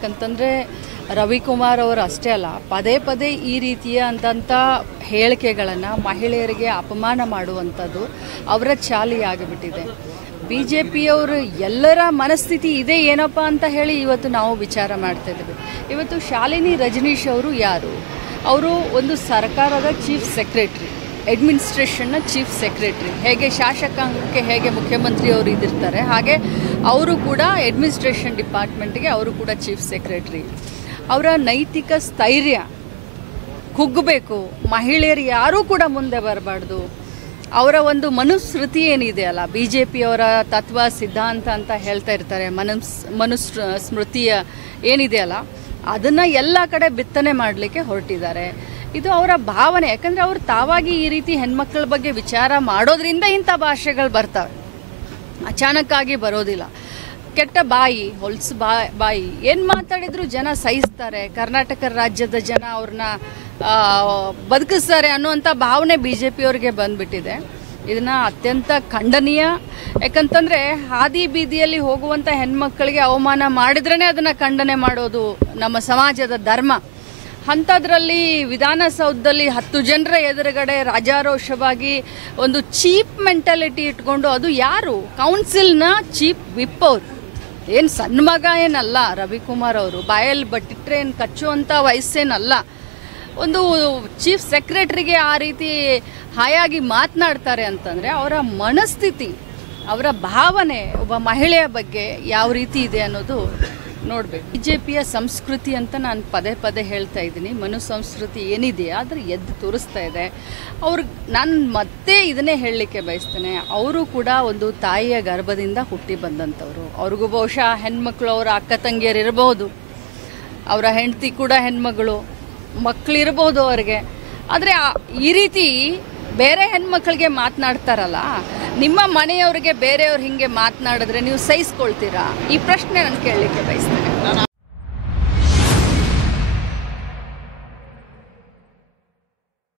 ಯಾಕಂತಂದರೆ ರವಿಕುಮಾರ್ ಅವರು ಅಷ್ಟೇ ಅಲ್ಲ, ಪದೇ ಪದೇ ಈ ರೀತಿಯ ಅಂಥ ಹೇಳಿಕೆಗಳನ್ನು ಮಹಿಳೆಯರಿಗೆ ಅಪಮಾನ ಮಾಡುವಂಥದ್ದು ಅವರ ಚಾಲಿಯಾಗಿಬಿಟ್ಟಿದೆ. ಬಿ ಜೆ ಪಿಯವರು ಎಲ್ಲರ ಮನಸ್ಥಿತಿ ಇದೆ ಏನಪ್ಪ ಅಂತ ಹೇಳಿ ಇವತ್ತು ನಾವು ವಿಚಾರ ಮಾಡ್ತಾಯಿದ್ದೀವಿ. ಇವತ್ತು ಶಾಲಿನಿ ರಜನೀಶ್ ಅವರು ಯಾರು? ಅವರು ಒಂದು ಸರ್ಕಾರದ ಚೀಫ್ ಸೆಕ್ರೆಟ್ರಿ, ಅಡ್ಮಿನಿಸ್ಟ್ರೇಷನ್ನ ಚೀಫ್ ಸೆಕ್ರೆಟ್ರಿ. ಹೇಗೆ ಶಾಸಕಾಂಗಕ್ಕೆ ಹೇಗೆ ಮುಖ್ಯಮಂತ್ರಿಯವರು ಇದಿರ್ತಾರೆ, ಹಾಗೆ ಅವರು ಕೂಡ ಅಡ್ಮಿನಿಸ್ಟ್ರೇಷನ್ ಡಿಪಾರ್ಟ್ಮೆಂಟ್ಗೆ ಅವರು ಕೂಡ ಚೀಫ್ ಸೆಕ್ರೆಟ್ರಿ. ಅವರ ನೈತಿಕ ಸ್ಥೈರ್ಯ ಕುಗ್ಗಬೇಕು, ಮಹಿಳೆಯರು ಯಾರೂ ಕೂಡ ಮುಂದೆ ಬರಬಾರ್ದು. ಅವರ ಒಂದು ಮನುಸ್ಮೃತಿ ಏನಿದೆ ಅಲ್ಲ, ಬಿ ಜೆ ಪಿಯವರ ತತ್ವ ಸಿದ್ಧಾಂತ ಅಂತ ಹೇಳ್ತಾ ಇರ್ತಾರೆ, ಮನುಸ್ಮೃತಿಯ ಏನಿದೆ ಅಲ್ಲ, ಅದನ್ನು ಎಲ್ಲ ಕಡೆ ಬಿತ್ತನೆ ಮಾಡಲಿಕ್ಕೆ ಹೊರಟಿದ್ದಾರೆ. ಇದು ಅವರ ಭಾವನೆ. ಯಾಕಂದರೆ ಅವರು ತಾವಾಗಿ ಈ ರೀತಿ ಹೆಣ್ಮಕ್ಳ ಬಗ್ಗೆ ವಿಚಾರ ಮಾಡೋದ್ರಿಂದ ಇಂಥ ಭಾಷೆಗಳು ಬರ್ತವೆ, ಅಚಾನಕ್ಕಾಗಿ ಬರೋದಿಲ್ಲ. ಕೆಟ್ಟ ಬಾಯಿ, ಹೊಲ್ಸು ಬಾಯಿ ಏನು ಮಾತಾಡಿದ್ರು ಜನ ಸಹಿಸ್ತಾರೆ, ಕರ್ನಾಟಕ ರಾಜ್ಯದ ಜನ ಅವ್ರನ್ನ ಬದುಕಿಸ್ತಾರೆ ಅನ್ನುವಂಥ ಭಾವನೆ ಬಿ ಜೆ ಪಿಯವ್ರಿಗೆ ಬಂದುಬಿಟ್ಟಿದೆ. ಇದನ್ನು ಅತ್ಯಂತ ಖಂಡನೀಯ. ಯಾಕಂತಂದರೆ ಹಾದಿ ಬೀದಿಯಲ್ಲಿ ಹೋಗುವಂಥ ಹೆಣ್ಮಕ್ಕಳಿಗೆ ಅವಮಾನ ಮಾಡಿದ್ರೇ ಅದನ್ನು ಖಂಡನೆ ಮಾಡೋದು ನಮ್ಮ ಸಮಾಜದ ಧರ್ಮ. ಅಂಥದ್ರಲ್ಲಿ ವಿಧಾನಸೌಧದಲ್ಲಿ 10 ಜನರ ಎದುರುಗಡೆ ರಾಜಾರೋಷವಾಗಿ ಒಂದು ಚೀಪ್ ಮೆಂಟಾಲಿಟಿ ಇಟ್ಕೊಂಡು, ಅದು ಯಾರು? ಕೌನ್ಸಿಲ್ನ ಚೀಫ್ ವಿಪ್ ಅವರು. ಏನು ಸಣ್ಣ ಮಗ ಏನಲ್ಲ ರವಿಕುಮಾರ್ ಅವರು, ಬಾಯಲ್ಲಿ ಬಟ್ಟಿಟ್ರೆ ಏನು ಕಚ್ಚುವಂಥ ವಯಸ್ಸೇನಲ್ಲ. ಒಂದು ಚೀಫ್ ಸೆಕ್ರೆಟ್ರಿಗೆ ಆ ರೀತಿ ಹಾಯಾಗಿ ಮಾತನಾಡ್ತಾರೆ ಅಂತಂದರೆ ಅವರ ಮನಸ್ಥಿತಿ, ಅವರ ಭಾವನೆ ಒಬ್ಬ ಮಹಿಳೆಯ ಬಗ್ಗೆ ಯಾವ ರೀತಿ ಇದೆ ಅನ್ನೋದು ನೋಡಬೇಕು. ಬಿ ಜೆ ಪಿಯ ಸಂಸ್ಕೃತಿ ಅಂತ ನಾನು ಪದೇ ಪದೇ ಹೇಳ್ತಾ ಇದ್ದೀನಿ. ಸಂಸ್ಕೃತಿ ಏನಿದೆಯಾ ಆದರೆ ಎದ್ದು ತೋರಿಸ್ತಾ ಇದೆ. ನಾನು ಮತ್ತೆ ಇದನ್ನೇ ಹೇಳಲಿಕ್ಕೆ ಬಯಸ್ತೇನೆ, ಅವರು ಕೂಡ ಒಂದು ತಾಯಿಯ ಗರ್ಭದಿಂದ ಹುಟ್ಟಿ ಬಂದಂಥವ್ರು. ಅವ್ರಿಗೂ ಬಹುಶಃ ಹೆಣ್ಮಕ್ಳು, ಅವರ ಅಕ್ಕ ತಂಗಿಯರಿರ್ಬೋದು, ಅವರ ಹೆಂಡತಿ ಕೂಡ ಹೆಣ್ಮಗಳು, ಮಕ್ಕಳಿರ್ಬೋದು ಅವ್ರಿಗೆ. ಆದರೆ ಈ ರೀತಿ ಬೇರೆ ಹೆಣ್ಮಕ್ಳಿಗೆ ಮಾತನಾಡ್ತಾರಲ್ಲ, ನಿಮ್ಮ ಮನೆಯವ್ರಿಗೆ ಬೇರೆಯವ್ರು ಹಿಂಗೆ ಮಾತನಾಡಿದ್ರೆ ನೀವು ಸಹಿಸ್ಕೊಳ್ತೀರಾ? ಈ ಪ್ರಶ್ನೆ ನಾನು ಕೇಳಲಿಕ್ಕೆ ಬಯಸ್ತೇನೆ.